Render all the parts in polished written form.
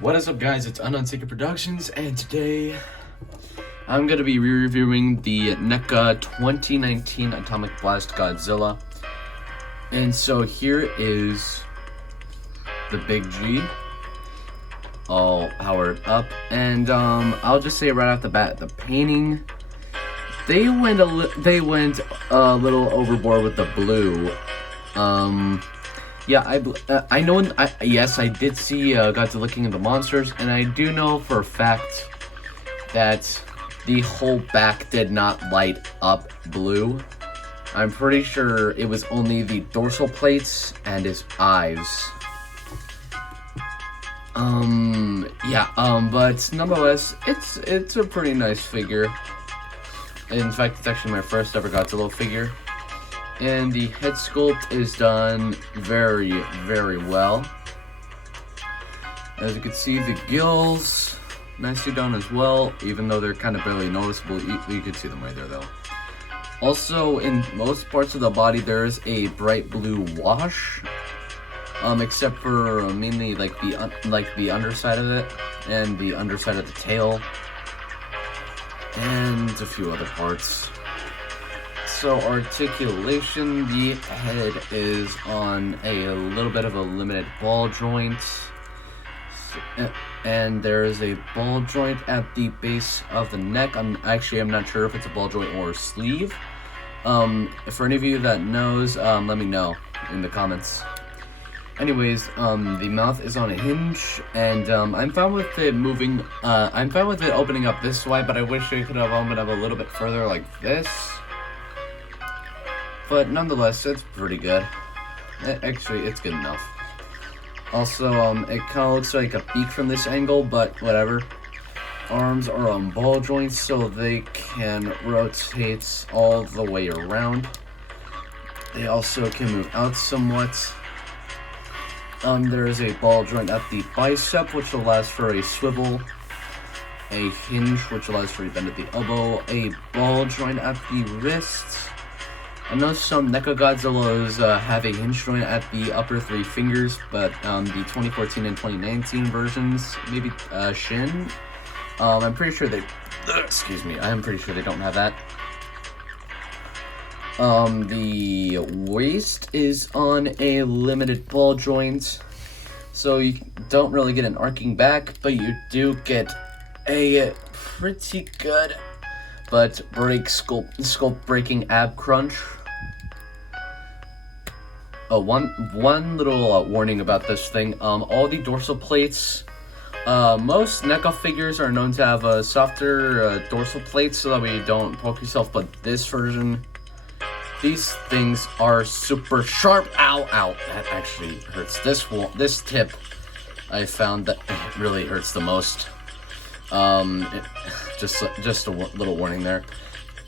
What is up, guys? It's Untitled Productions, and today I'm going to be re-reviewing the NECA 2019 Atomic Blast Godzilla. And so here is the big G, all powered up. And I'll just say right off the bat, the painting, they went a little overboard with the blue. Yeah, I know. Yes, I did see Godzilla King of the Monsters, and I do know for a fact that the whole back did not light up blue. I'm pretty sure it was only the dorsal plates and his eyes. But nonetheless, it's a pretty nice figure. In fact, it's actually my first ever Godzilla figure. And the head sculpt is done very, very well. As you can see, the gills nicely done as well, even though they're kind of barely noticeable. You can see them right there, though. Also, in most parts of the body, there is a bright blue wash, except for mainly like the underside of it and the underside of the tail, and a few other parts. So articulation, the head is on a little bit of a limited ball joint, and there is a ball joint at the base of the neck. I'm not sure if it's a ball joint or a sleeve. For any of you that knows, let me know in the comments. Anyways, the mouth is on a hinge, and I'm fine with it moving. I'm fine with it opening up this way, but I wish it could have opened up a little bit further, like this. But nonetheless, it's pretty good. Actually, it's good enough. Also, it kind of looks like a beak from this angle, but whatever. Arms are on ball joints, so they can rotate all the way around. They also can move out somewhat. There is a ball joint at the bicep, which allows for a swivel. A hinge, which allows for a bend at the elbow. A ball joint at the wrist. I know some NECA Godzillas have a hinge joint at the upper three fingers, but the 2014 and 2019 versions, maybe shin, I'm pretty sure they, I'm pretty sure they don't have that. The waist is on a limited ball joint, so you don't really get an arcing back, but you do get a pretty good but sculpt breaking ab crunch. One little warning about this thing. All the dorsal plates, most NECA figures are known to have softer dorsal plates so that way you don't poke yourself, but this version, these things are super sharp. Ow, that actually hurts. This tip, I found that it really hurts the most. Just a little warning there.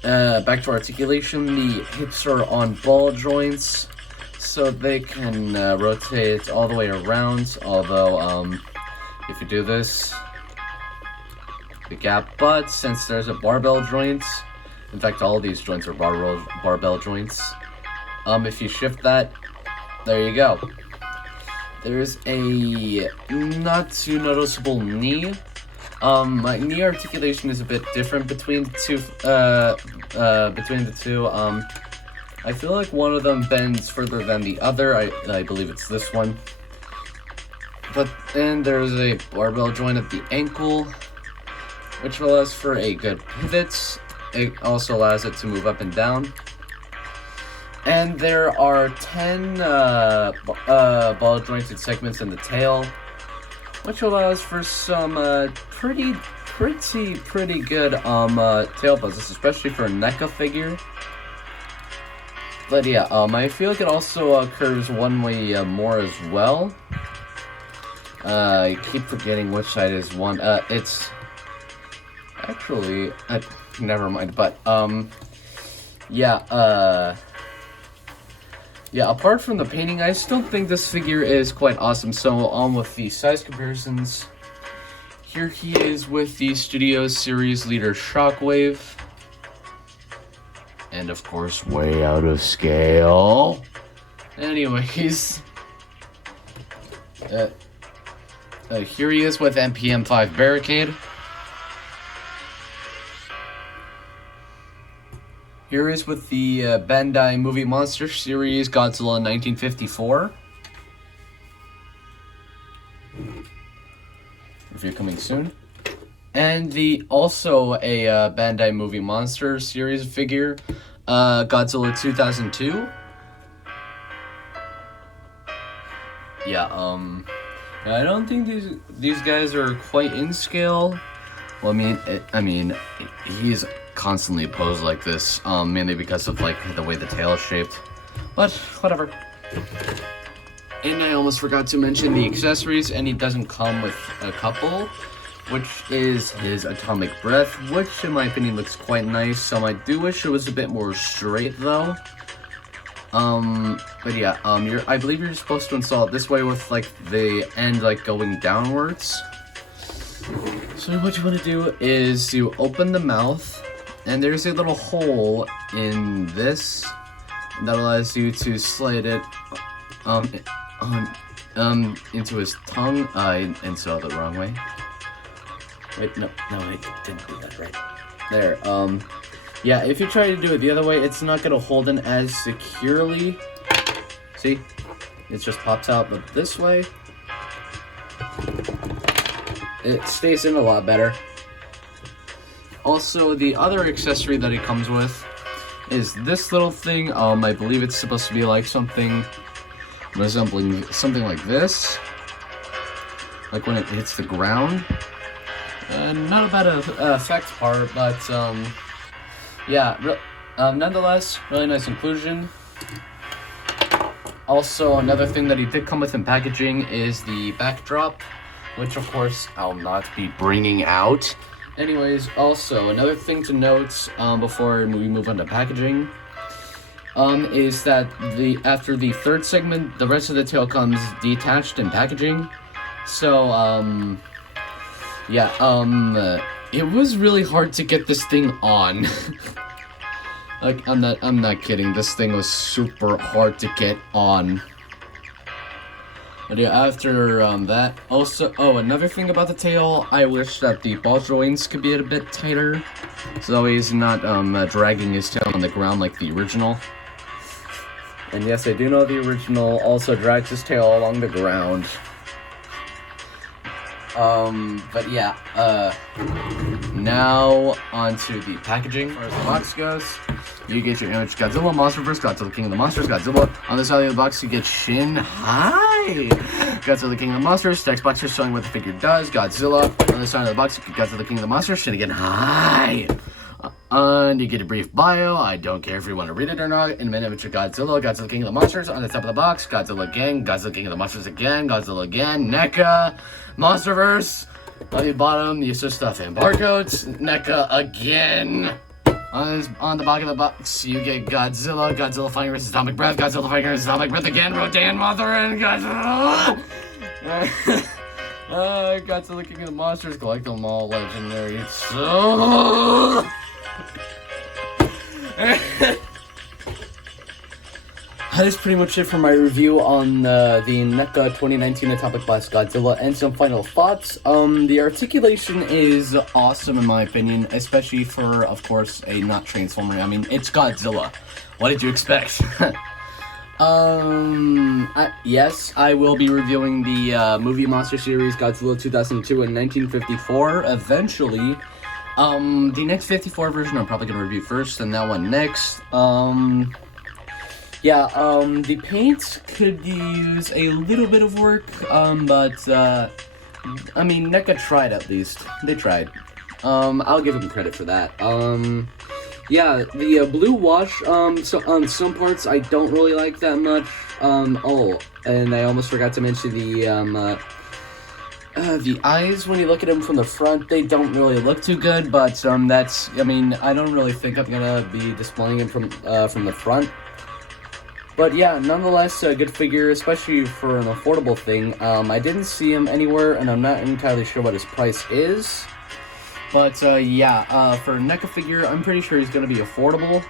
Back to articulation, the hips are on ball joints, so they can rotate all the way around, although if you do this, the gap, but since there's a barbell joint, in fact all these joints are barbell joints, if you shift that, there you go. There's a not too noticeable knee. My knee articulation is a bit different between the two. I feel like one of them bends further than the other. I believe it's this one. But then there's a barbell joint at the ankle, which allows for a good pivot. It also allows it to move up and down. And there are 10 ball jointed segments in the tail, which allows for some pretty good tail buzzes, especially for a NECA figure. But yeah, I feel like it also curves one way more as well. I keep forgetting which side is one. It's actually never mind. But yeah. Apart from the painting, I still think this figure is quite awesome. So on with the size comparisons, here he is with the Studio Series leader Shockwave. And of course, way out of scale. Anyways, here he is with NPM5 Barricade. Here is with the Bandai Movie Monster Series Godzilla 1954. Review coming soon. And also a Bandai Movie Monster Series figure, Godzilla 2002. Yeah, I don't think these guys are quite in scale. Well, I mean, he's constantly posed like this, mainly because of like the way the tail is shaped. But whatever. And I almost forgot to mention the accessories, and he doesn't come with a couple, which is his atomic breath, which in my opinion looks quite nice. I do wish it was a bit more straight though. But yeah, I believe you're supposed to install it this way with like the end like going downwards. So what you want to do is you open the mouth, and there's a little hole in this that allows you to slide it into his tongue. I installed it the wrong way. Wait, no, I didn't do that right. There, yeah, if you try to do it the other way, it's not gonna hold in as securely. See? It just pops out, but this way, it stays in a lot better. Also, the other accessory that it comes with is this little thing. I believe it's supposed to be like something resembling something like this. Like when it hits the ground. Not a bad effect part, but yeah, nonetheless, really nice inclusion. Also, another thing that he did come with in packaging is the backdrop, which of course I'll not be bringing out. Anyways, also another thing to note before we move on to packaging is that after the third segment, the rest of the tail comes detached in packaging. So yeah, it was really hard to get this thing on. Like, I'm not kidding. This thing was super hard to get on. But yeah, after that, also, another thing about the tail, I wish that the ball joints could be a bit tighter, so he's not dragging his tail on the ground like the original. And yes, I do know the original also drags his tail along the ground. But yeah, now onto the packaging. As far as the box goes, you get your image Godzilla, Monsterverse, Godzilla King of the Monsters, Godzilla. On the side of the box, you get Shin Hi! Godzilla King of the Monsters, text boxes showing what the figure does, Godzilla. On the side of the box, you get Godzilla King of the Monsters, Shin again, Hi! And you get a brief bio. I don't care if you want to read it or not. In a minute, with Godzilla, Godzilla King of the Monsters. On the top of the box, Godzilla again, Godzilla King of the Monsters again, Godzilla again, NECA, Monsterverse. On the bottom, use of stuff and barcodes, NECA again. On the back of the box, you get Godzilla, Godzilla fighting versus Atomic Breath, Godzilla fighting versus Atomic Breath again, Rodan Mother, and Godzilla. Godzilla King of the Monsters, collect them all, legendary. So that is pretty much it for my review on the NECA 2019 Atomic Blast Godzilla, and some final thoughts. The articulation is awesome in my opinion, especially for, of course, a not Transformer. I mean, it's Godzilla. What did you expect? Yes, I will be reviewing the movie monster series Godzilla 2002 and 1954 eventually. The next 54 version I'm probably gonna review first, and that one next. Yeah, the paint could use a little bit of work, but, I mean, NECA tried at least. They tried. I'll give them credit for that. Yeah, the blue wash, so on some parts I don't really like that much. And I almost forgot to mention the eyes, when you look at them from the front, they don't really look too good, but, I mean, I don't really think I'm gonna be displaying them from the front. But yeah, nonetheless, a good figure, especially for an affordable thing. I didn't see him anywhere, and I'm not entirely sure what his price is. But yeah, for a NECA figure, I'm pretty sure he's going to be affordable.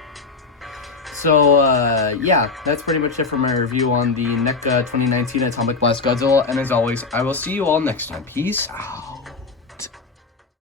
So, yeah, that's pretty much it for my review on the NECA 2019 Atomic Blast Godzilla. And as always, I will see you all next time. Peace out.